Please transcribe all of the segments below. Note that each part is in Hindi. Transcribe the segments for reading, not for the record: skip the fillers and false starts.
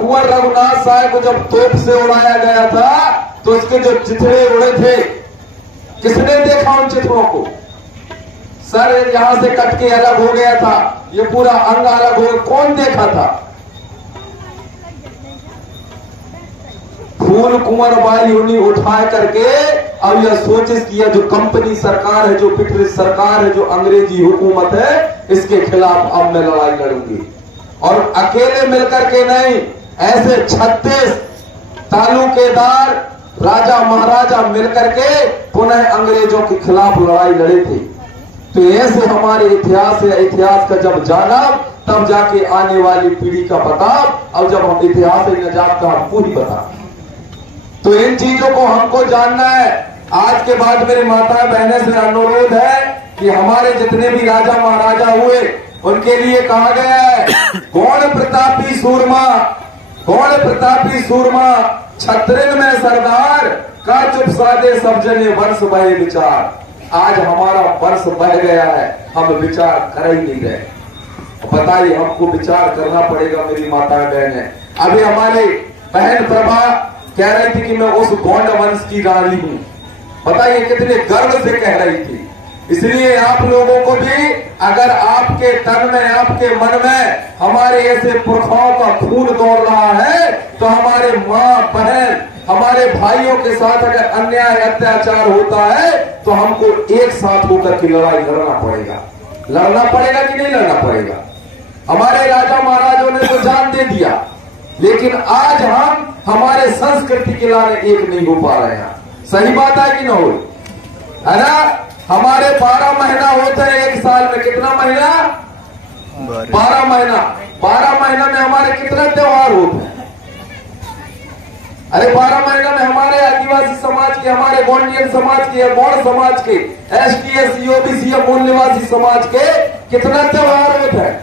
कुंवर रघुनाथ साहब को जब तोप से उड़ाया गया था तो उसके जो चिथड़े उड़े थे, किसने देखा उन चिथड़ों को? सर यहां से कट के अलग हो गया था, ये पूरा अंग अलग हो गया, कौन देखा था? फूल कुंवर बाई उन्हीं उठा करके अब यह सोचिस किया जो कंपनी सरकार है, जो ब्रिटिश सरकार है, जो अंग्रेजी हुकूमत है, इसके खिलाफ अब मैं लड़ाई लड़ूंगी। और अकेले मिलकर के नहीं, ऐसे 36 तालुकेदार राजा महाराजा मिलकर के पुनः अंग्रेजों के खिलाफ लड़ाई लड़े थे। तो ऐसे हमारे इतिहास है, इतिहास का जब जाना तब जाके आने वाली पीढ़ी का बता। अब जब हम इतिहास ही न जानता हमको ही बता, तो इन चीजों को हमको जानना है। आज के बाद मेरी माता बहने से अनुरोध है कि हमारे जितने भी राजा महाराजा हुए उनके लिए कहा गया है, कौन प्रतापी सूरमा, कौन प्रतापी सूरमा, छत्रिन में सरदार, का चुप साधे सब जने वर्ष बहे विचार। आज हमारा वर्ष बह गया है, हम विचार कर ही नहीं रहे। बताइए, हमको विचार करना पड़ेगा मेरी माता बहने। अभी हमारे बहन प्रभा कह रही थी कि मैं उस गौंड वंश की रानी हूं। बताइए कितने गर्व से कह रही थी। इसलिए आप लोगों को भी, अगर आपके तन में, आपके मन में हमारे ऐसे पुरखाओं का खून दौड़ रहा है, तो हमारे माँ बहन, हमारे भाइयों के साथ अगर अन्याय अत्याचार होता है तो हमको एक साथ होकर के लड़ाई लड़ना पड़ेगा। लड़ना पड़ेगा कि नहीं लड़ना पड़ेगा? हमारे राजा महाराजों ने तो जान दे दिया, लेकिन आज हम हमारे संस्कृति के लाने एक नहीं हो पा रहे हैं। सही बात है कि न हो? है ना? हमारे 12 महीना होते हैं एक साल में। कितना महीना? 12 महीना। 12 महीना में हमारे कितने त्योहार होते हैं? अरे 12 महीना में हमारे आदिवासी समाज के, हमारे गोंडियन समाज के, गौड़ समाज के, ST SC OBC या मूल निवासी समाज के कितना त्योहार होते हैं?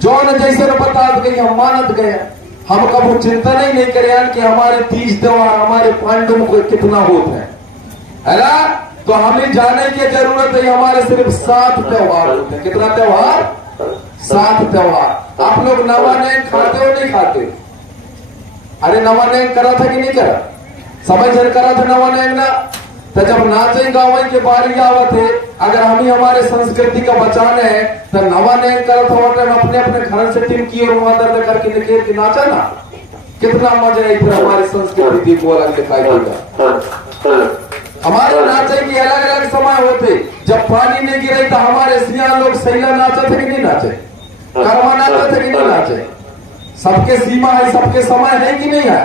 जौन जैसे बता गई हम मानत गए। हम कभी चिंतन ही नहीं करें कि हमारे 30 त्योहार हमारे पांडवों को कितना होते हैं, है ना? तो हमें जाने की जरूरत है, हमारे सिर्फ 7 त्योहार होते हैं। कितना त्योहार? 7 त्योहार। आप लोग नवानैन खाते हो नहीं खाते? अरे नवानैन करा था कि नहीं करा? समझ करा था नवानैन ना? तो जब नाचे गावे के बारी आवत है, अगर हम ही हमारे संस्कृति का बचाने हैं तो नवानैन करत हो अपने अपने घर से टीम की और मादर करके निकेल के नाचा ना, कितना मजा है। फिर हमारी संस्कृति देखो अलग दिखाई देगा। हमारे नाचे की अलग अलग समय होते। जब पानी नहीं गिरे तो हमारे सियान लोग सैला नाचे थे कि नहीं नाचे? करवा नाचे थे कि नहीं नाचे? सबके सीमा है, सबके समय है कि नहीं है?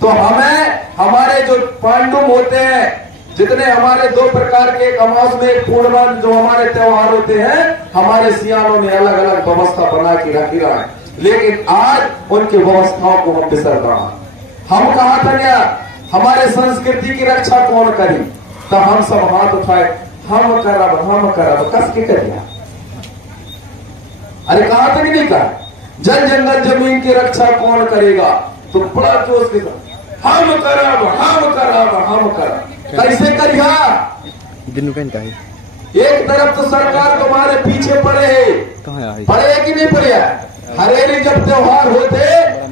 तो हमें हमारे जो पांडुम होते हैं, जितने हमारे 2 प्रकार के, एक अमास में एक पूर्णिमा, जो हमारे त्योहार होते हैं, हमारे सियानों ने अलग अलग व्यवस्था बना के रखी रहा है। लेकिन आज उनकी व्यवस्थाओं को हम बिसर रहा है। हम कहा था क्या हमारे संस्कृति की रक्षा कौन करी? तो हम सब हाथ उठाए, हम करब कस के कर दिया। अरे कहा था कि नहीं कहा? जन जंगल जमीन की रक्षा कौन करेगा? तो बड़ा जोश के साथ हम करब। कैसे करिया? एक तरफ तो सरकार तुम्हारे पीछे पड़े है, पड़े कि नहीं पड़े? हरेली जब त्योहार होते,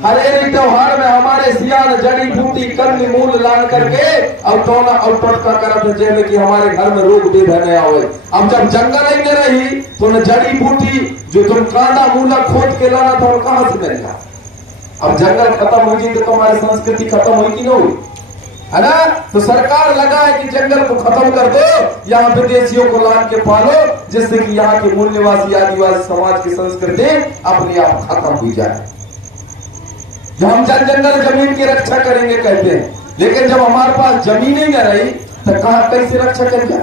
हरेली त्योहार में हमारे सियान जड़ी बूटी कंद मूल लान करके और टोना और टोटका करते, जैसे कि हमारे घर में रोग भी बहने आवे। अब जब जंगल ही नहीं रही तो न जड़ी बूटी जो तुम कांदा मूला खोद के लाना था वो कहां से मिलेगा? अब जंगल खत्म होगी तो तुम्हारी संस्कृति खत्म होगी कि नहीं हुई? है ना? तो सरकार लगा है कि जंगल को खत्म कर दो, यहाँ विदेशियों को लान के पालो, जिससे कि यहाँ के मूल निवासी आदिवासी समाज की संस्कृति अपने आप खत्म हो जाए। जो हम जन जंगल जमीन की रक्षा करेंगे कहते हैं, लेकिन जब हमारे पास जमीन ही न रही तो कहां कैसे रक्षा करेंगे?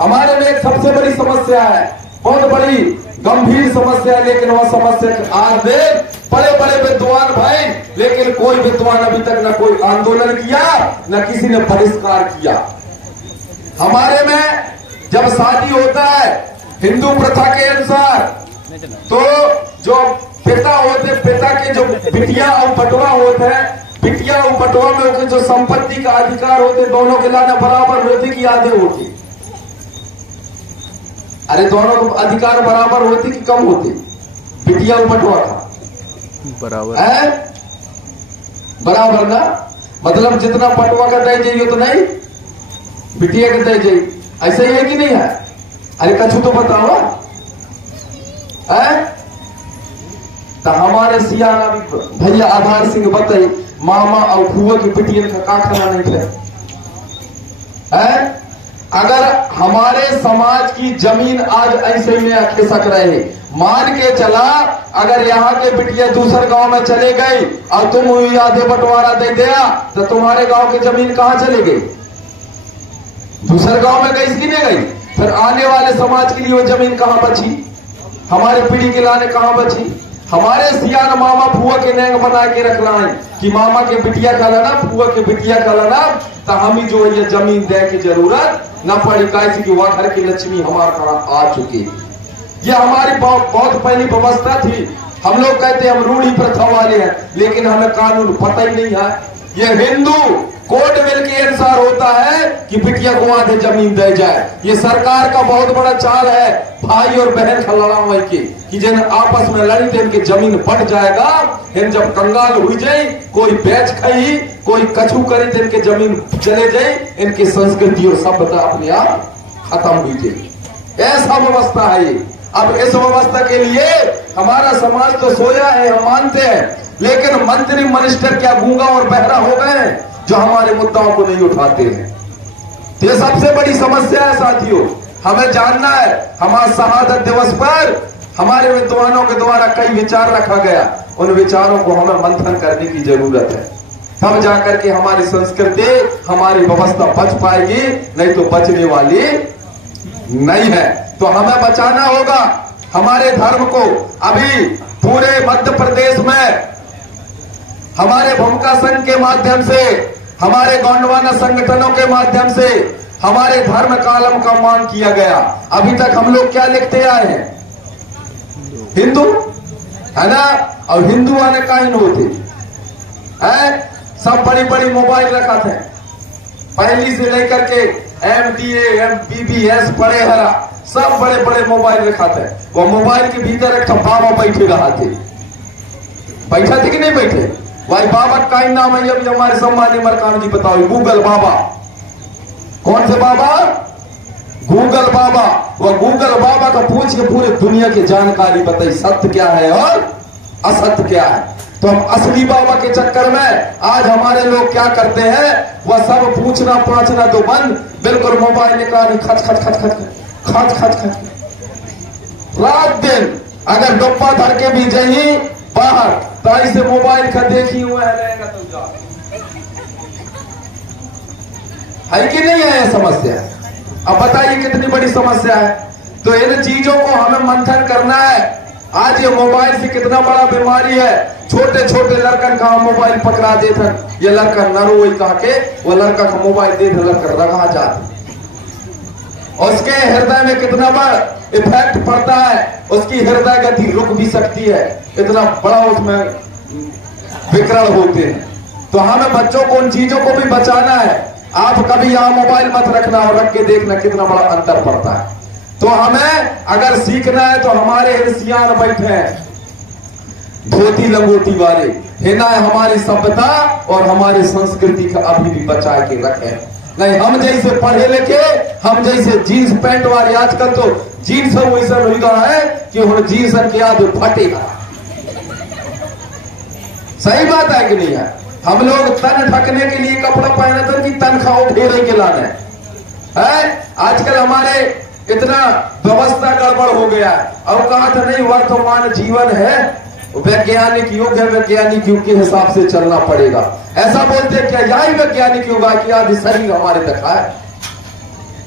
हमारे में एक सबसे बड़ी समस्या है, बहुत बड़ी गंभीर समस्या है, लेकिन वह समस्या आज देख बड़े बड़े विद्वान भाई, लेकिन कोई विद्वान अभी तक न कोई आंदोलन किया, न किसी ने बहिष्कार किया। हमारे में जब शादी होता है हिंदू प्रथा के अनुसार, तो जो पिता होते, पिता के जो बिटिया और बटवा होते हैं, बिटिया और बटवा में उनके जो संपत्ति का अधिकार होते, दोनों के लाने बराबर होती कि आधे होती? अरे दोनों को अधिकार बराबर होते कि कम होते? बिटिया बंटवा था बराबर है, बराबर ना। मतलब जितना बंटवा का दे जाइए तो नहीं बिटिया का दे जाइए, ऐसा ही है कि नहीं है? अरे कछु तो बताओ है। तो हमारे सियाना भैया आधार सिंह बताई मामा और फुआ की बिटियन का खाना नहीं थे है? अगर हमारे समाज की जमीन आज ऐसे में खिसक रहे, मान के चला अगर यहाँ के बिटिया दूसरे गांव में चले गई और तुम आधे बंटवारा दे दिया तो तुम्हारे गांव की जमीन कहां चली गई? दूसरे गांव में गई कि नहीं गई? फिर आने वाले समाज के लिए वो जमीन कहां बची? हमारे पीढ़ी के लाने कहां बची? हमारे सियान मामा फुआ के नेंग बना के रखना है कि मामा के बिटिया का लाना फुआ के बिटिया का लाना, तो हम ही जो है ये जमीन दे की जरूरत न पड़ी। कैसे कि वह घर की लक्ष्मी हमारे पास आ चुकी। ये हमारी बहुत पहली व्यवस्था थी। हम लोग कहते हैं हम रूढ़ी प्रथा वाले हैं, लेकिन हमें कानून पता ही नहीं है। ये हिंदू कोर्ट मिल के अनुसार होता है कि बिटिया को आधे जमीन दे जाए। ये सरकार का बहुत बड़ा चाल है भाई और बहन का लड़ाई की, कि जिन आपस में लड़ी थे इनकी जमीन बढ़ जाएगा, इन जब कंगाल हुई जाए कोई बेच खाई कोई कछू करे तो इनके जमीन चले जाए, इनकी संस्कृति और सभ्यता अपने आप खत्म हुई जाए। ऐसा व्यवस्था है ये। अब इस व्यवस्था के लिए हमारा समाज तो सोया है, हम मानते हैं, लेकिन मंत्री मिनिस्टर क्या गूंगा और बहरा हो गए जो हमारे मुद्दाओं को नहीं उठाते हैं। ये सबसे बड़ी समस्या है साथियों। हमें जानना है हमारे शहादत दिवस पर हमारे विद्वानों के द्वारा कई विचार रखा गया, उन विचारों को हमें मंथन करने की जरूरत है। तब जाकर के हमारी संस्कृति हमारी व्यवस्था बच पाएगी, नहीं तो बचने वाली नहीं है। तो हमें बचाना होगा हमारे धर्म को। अभी पूरे मध्य प्रदेश में हमारे भूमिका संघ के माध्यम से, हमारे गोंडवाना संगठनों के माध्यम से हमारे धर्म कालम का मांग किया गया। अभी तक हम लोग क्या लिखते आए हैं? हिंदू है ना, और हिंदू आने काहे होते हैं? सब बड़ी बड़ी मोबाइल रखा थे, पहली से लेकर के MTA MBBS बड़े हरा सब बड़े बड़े मोबाइल रखा थे। वो मोबाइल के भीतर एक बाबा बैठे रहा थे, बैठा थे कि नहीं बैठे? भाई बाबा का नाम है अभी हमारे सम्मानीय मरकान जी बताओ, गूगल बाबा। कौन से बाबा? गूगल बाबा। वो गूगल बाबा का पूछ के पूरे दुनिया की जानकारी बताई, सत्य क्या है और असत्य क्या है। तो हम असली बाबा के चक्कर में आज हमारे लोग क्या करते हैं, वह सब पूछना पाछना तो बंद, बिल्कुल मोबाइल निकाल खच खच खच खच खच खच खच रात दिन अगर डब्बा धर के भी जाइए बाहर तो ऐसे मोबाइल का देखी हुआ रहेगा तो जा है कि नहीं है ये समस्या? अब बताइए कितनी बड़ी समस्या है। तो इन चीजों को हमें मंथन करना है। आज ये मोबाइल से कितना बड़ा बीमारी है। छोटे छोटे लड़कन का मोबाइल पकड़ा देते, ये लड़का नरो वही कहा के वो लड़का का मोबाइल दे लड़का रखा जाता, उसके हृदय में कितना बड़ा इफेक्ट पड़ता है, उसकी हृदय गति रुक भी सकती है, इतना बड़ा उसमें विकरण होते हैं। तो हमें बच्चों को उन चीजों को भी बचाना है। आप कभी यहां मोबाइल मत रखना और रख के देखना कितना बड़ा अंतर पड़ता है। तो हमें अगर सीखना है तो हमारे हिरसियान बैठे हैं धोती लंगोटी वाले, हिना हमारी सभ्यता और हमारी संस्कृति का अभी भी बचा के रखे। नहीं हम जैसे पढ़े लिखे, हम जैसे जीन्स पैंट वाले, आजकल तो जीन्स वैसा हो रहा है कि हम जीन्स के आगे फटेगा। सही बात है कि नहीं है? हम लोग तन ढकने के लिए कपड़ा पहने थे कि तनख्वाह ढेरे के लाने है। आजकल हमारे इतना व्यवस्था गड़बड़ हो गया है। और कहा था नहीं वर्तमान जीवन है वैज्ञानिक युग है, वैज्ञानिक युग के हिसाब से चलना पड़ेगा। ऐसा बोलते क्या यही वैज्ञानिक युग है कि आदि शरीर हमारे तक है।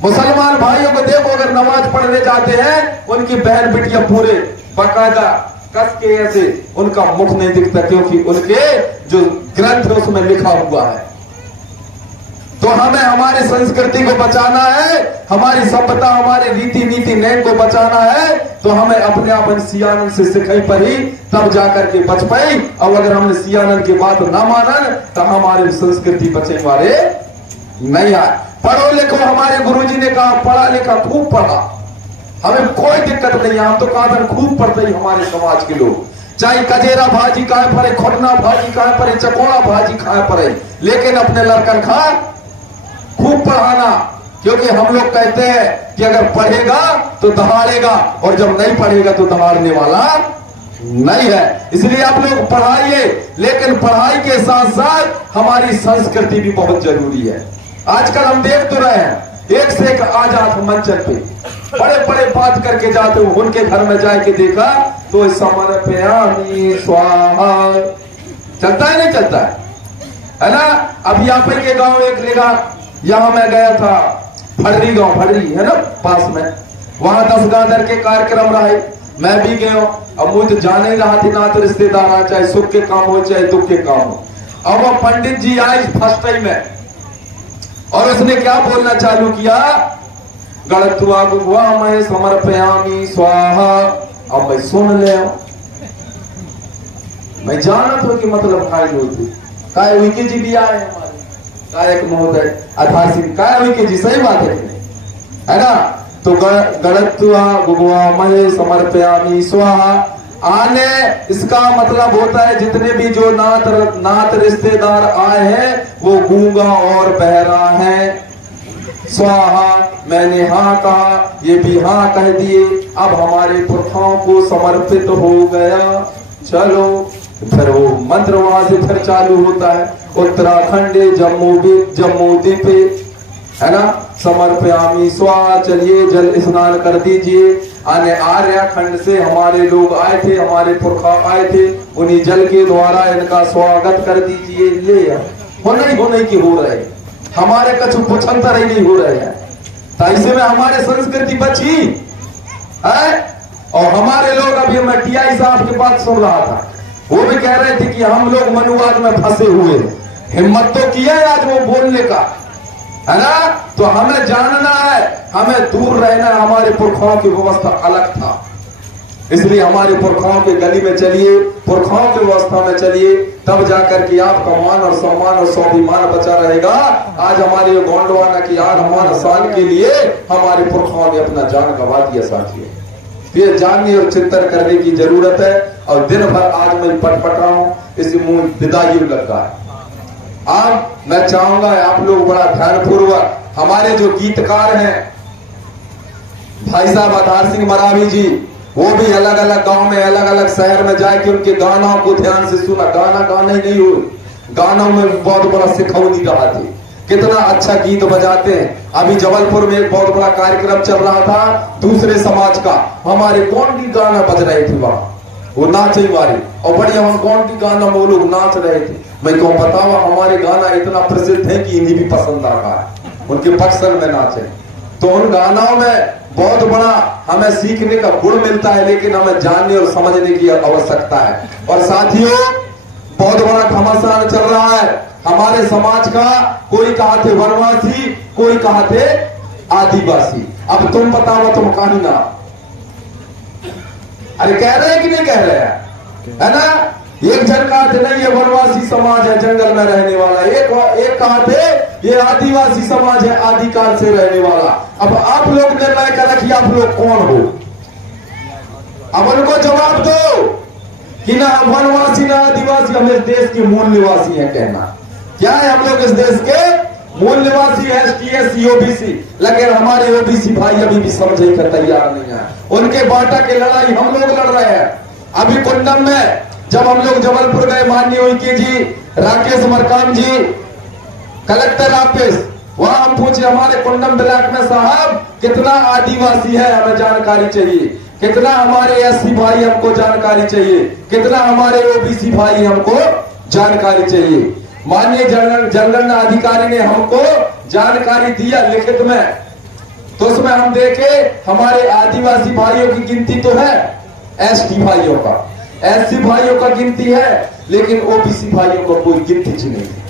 मुसलमान भाइयों को देखो अगर नमाज पढ़ने जाते हैं उनकी बहन बिटिया पूरे बाकायदा कस के ऐसे उनका मुख नहीं दिखता, क्योंकि उनके जो ग्रंथ है उसमें लिखा हुआ है। तो हमें हमारी संस्कृति को बचाना है, हमारी सभ्यता हमारे रीति नीति नेम को बचाना है। तो हमें अपने आप सियानंद से सिखाई पड़ी तब जाकर के बच पाई। और अगर हमने सियानंद की बात ना मानन तो हमारी संस्कृति बचने वाले नहीं आए। पढ़ो लिखो, हमारे गुरुजी ने कहा पढ़ा लिखा खूब पढ़ा, हमें कोई दिक्कत नहीं है, हम तो कादन खूब पढ़ते ही हमारे समाज के लोग, चाहे कजेरा भाजी खाए पड़े, खोटना भाजी खाए पड़े, चकोड़ा भाजी खाए पड़े, लेकिन अपने लड़कन खा खूब पढ़ाना, क्योंकि हम लोग कहते हैं कि अगर पढ़ेगा तो दहाड़ेगा और जब नहीं पढ़ेगा तो दहाड़ने वाला नहीं है। इसलिए आप लोग पढ़ाइए, लेकिन पढ़ाई के साथ साथ हमारी संस्कृति भी बहुत जरूरी है। आजकल हम देख तो रहे हैं, एक से एक आ जाते मंचन पे बड़े बड़े बात करके जाते हो, उनके घर में जाके देखा तो समर्पयामि स्वाहा चलता है, नहीं चलता है ना। अभी आप ही के गांव एक लेगा, यहां मैं गया था, फड़री गांव, फड़री है ना पास में, वहां 10 गादर के कार्यक्रम रहे, मैं भी गया। अब मुझे तो जाने ही रहा थी ना, तो रिश्तेदार आ, चाहे सुख के काम हो चाहे दुख के काम हो। अब वो पंडित जी आए फर्स्ट टाइम में, और उसने क्या बोलना चालू किया, गणत्वा गुआ मैं समर्पयामि स्वाहा। अब मैं सुन ले, मैं जाना तो कि मतलब काय होती काय हुई के जी भी आए हमारे गायक महोदय आधार सिंह, काय हुई के जी, सही बात है ना। तो गणत्वा गुआ मैं समर्पयामि स्वाहा आने, इसका मतलब होता है जितने भी जो नात रिश्तेदार आए हैं वो गूंगा और बहरा है। स्वाहा मैंने हाँ कहा, ये भी हाँ कह दिए, अब हमारे पुरखाओं को समर्पित हो गया। चलो फिर वो मंत्र वहां से फिर चालू होता है, उत्तराखंड जम्मू द्वीप है ना, समर्पयामि स्वाहा। चलिए जल स्नान कर दीजिए। आने आर्यखंड से हमारे लोग आए थे, हमारे पुरखा आए थे, उन्हीं जल के द्वारा इनका स्वागत कर दीजिए। ले होने की हो रहे, हमारे कछु पुछंतर ही नहीं हो रहे हैं, तो ऐसे में हमारे संस्कृति बची है। और हमारे लोग, अभी मैं टीआई साहब की बात सुन रहा था, वो भी कह रहे थे कि हम लोग मनुवाद में फंसे हुए, हिम्मत तो किया है आज वो बोलने का, है ना। तो हमें जानना है, हमें दूर रहना है, हमारे पुरखाओं की व्यवस्था अलग था, इसलिए हमारे पुरखाओं के गली में चलिए, पुरखाओं की व्यवस्था में चलिए, तब जाकर के आपका मान और सम्मान और स्वाभिमान बचा रहेगा। आज हमारे गोंडवाना की 8 साल के लिए हमारे पुरखाओं ने अपना जान गंवा दिया साथियों। ये जानने और चिंतन करने की जरूरत है। और दिन भर आज मैं पटपटा हूं, इस मुंह विदाई लगा है। अब मैं चाहूंगा आप लोग बड़ा ध्यानपूर्वक, हमारे जो गीतकार हैं भाई साहब आधार सिंह मरावी जी, वो भी अलग अलग गांव में अलग अलग शहर में जाके उनके गानों को ध्यान से सुना। गाना गाना ही नहीं हो, गानों में बहुत बड़ा सिखौनी रहा थी, कितना अच्छा गीत बजाते हैं। अभी जबलपुर में एक बहुत बड़ा कार्यक्रम चल रहा था दूसरे समाज का, हमारे कौन की गाना बज रहे थे वहां, वो नाचे मारे और बढ़िया, हम कौन की गाना में वो लोग नाच रहे थे। मैं क्यों बतावा, हमारे गाना इतना प्रसिद्ध है कि इन्हें भी पसंद आ रहा है, उनके पक्सन में नाचे। तो उन गानों में बहुत बड़ा हमें सीखने का गुण मिलता है, लेकिन हमें जानने और समझने की आवश्यकता है। और साथियों, बहुत बड़ा घमासान चल रहा है हमारे समाज का, कोई कहा थे वनवासी, कोई कहा थे आदिवासी। अब तुम बताओ, तुम कहीं ना, अरे कह रहे हैं कि नहीं कह रहे हैं, है ना। एक जन कहा थे नहीं ये वनवासी समाज है, जंगल में रहने वाला, एक कहा थे ये आदिवासी समाज है, आदिकाल से रहने वाला। अब आप लोग निर्णय करें कि आप लोग कौन हो, अब उनको जवाब दो कि ना हम वनवासी ना आदिवासी, हम इस देश के मूल निवासी हैं। कहना क्या है, हम लोग इस देश के मूल निवासी है, ST/SC OBC, लेकिन हमारे OBC भाई अभी भी समझने का तैयार नहीं है। उनके बाटा की लड़ाई हम लोग लड़ रहे हैं। अभी कुंडम में जब हम लोग जबलपुर गए, माननीय उइके जी, राकेश मरकाम जी, कलेक्टर ऑफिस, वहां हम पूछे हमारे कुंडम ब्लॉक में साहब कितना आदिवासी है, हमें जानकारी चाहिए, कितना हमारे SC भाई हमको जानकारी चाहिए, कितना हमारे OBC भाई हमको जानकारी चाहिए। माननीय जनगणना अधिकारी ने हमको जानकारी दिया लिखित में, तो उसमें हम देखे हमारे आदिवासी भाइयों की गिनती तो है, ST भाइयों का, SC भाइयों का गिनती है, लेकिन OBC भाइयों का कोई गिनती नहीं है।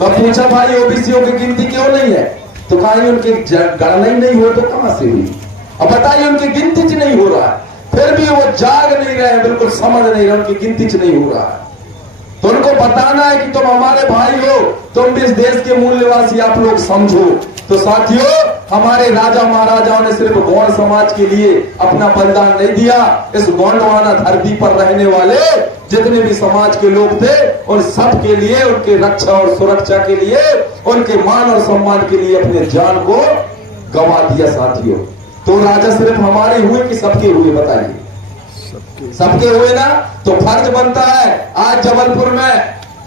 मैं पूछा भाई OBCओं की गिनती क्यों नहीं है, तो कहीं उनकी गणना ही नहीं हो तो कहां से हुई। अब बताइए, उनकी गिनती नहीं हो रहा है, फिर भी वो जाग नहीं रहे, बिल्कुल समझ नहीं रहे, उनकी गिनती नहीं हो रहा है। तो उनको बताना है कि तुम हमारे भाई हो, तुम भी इस देश के मूल निवासी, आप लोग समझो। तो साथियों, हमारे राजा महाराजाओं ने सिर्फ गौड़ समाज के लिए अपना बलिदान नहीं दिया, इस गोंडवाना धरती पर रहने वाले जितने भी समाज के लोग थे उन सब के लिए, उनके रक्षा और सुरक्षा के लिए, उनके मान और सम्मान के लिए अपने जान को गंवा दिया साथियों। तो राजा सिर्फ हमारे हुए कि सबके हुए? बताइए, सबके हुए ना। तो फर्ज बनता है, आज जबलपुर में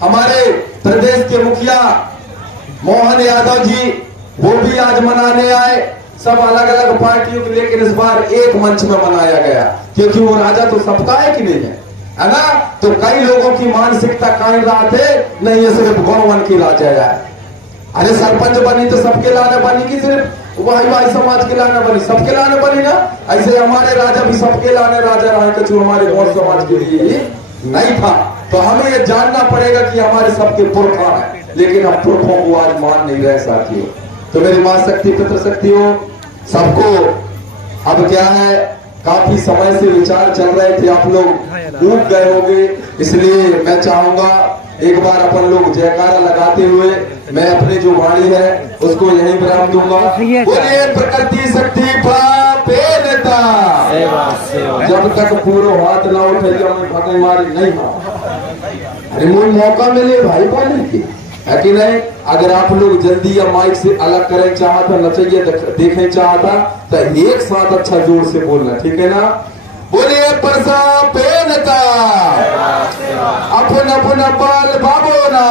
हमारे प्रदेश के मुखिया मोहन यादव जी वो भी आज मनाने आए, सब अलग अलग पार्टियों के, लेकिन इस बार एक मंच में मनाया गया, क्योंकि वो राजा तो सबका है कि नहीं है ना। तो कई लोगों की मानसिकता कायम रहा थे, नहीं ये सिर्फ गौवन की राजा है। अरे सरपंच बनी तो सबके लाने बनी कि सिर्फ वाई समाज के लाने बनी? सबके लाने बनी ना। ऐसे हमारे राजा भी सबके लाने राजा रहे, कुछ हमारे गौड़ समाज के लिए ही नहीं था। तो हमें ये जानना पड़ेगा कि हमारे सबके पुरखा है, लेकिन हम पुरखों को आज मान नहीं रहे साथियों। तो मेरी मां शक्ति, पितृ शक्ति हो सबको, अब क्या है, काफी समय से विचार चल रहे थे, आप लोग ऊब गए होंगे, इसलिए मैं चाहूंगा एक बार अपन लोग जयकारा लगाते हुए मैं अपनी जो वाणी है उसको यहीं विराम दूंगा। बोलिए प्रकृति शक्ति नेता, जब तक पूरा हाथ ना उठे मैं भगे मारी नहीं मार। अरे मुझे मौका मिले भाई बोलने की, है कि नहीं? अगर आप लोग जल्दी या माइक से अलग करें चाहता, नचैया देखें चाहता, तो एक साथ अच्छा जोर से बोलना, ठीक है ना? बोलिए नेता अपन अपन बल बाबो ना,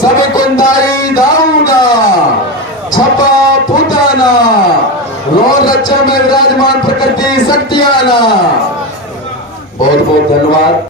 सब कुंदाई दाऊना, छपा पुताना, रोल रक्षा में विराजमान प्रकृति शक्तियाना। बहुत बहुत धन्यवाद।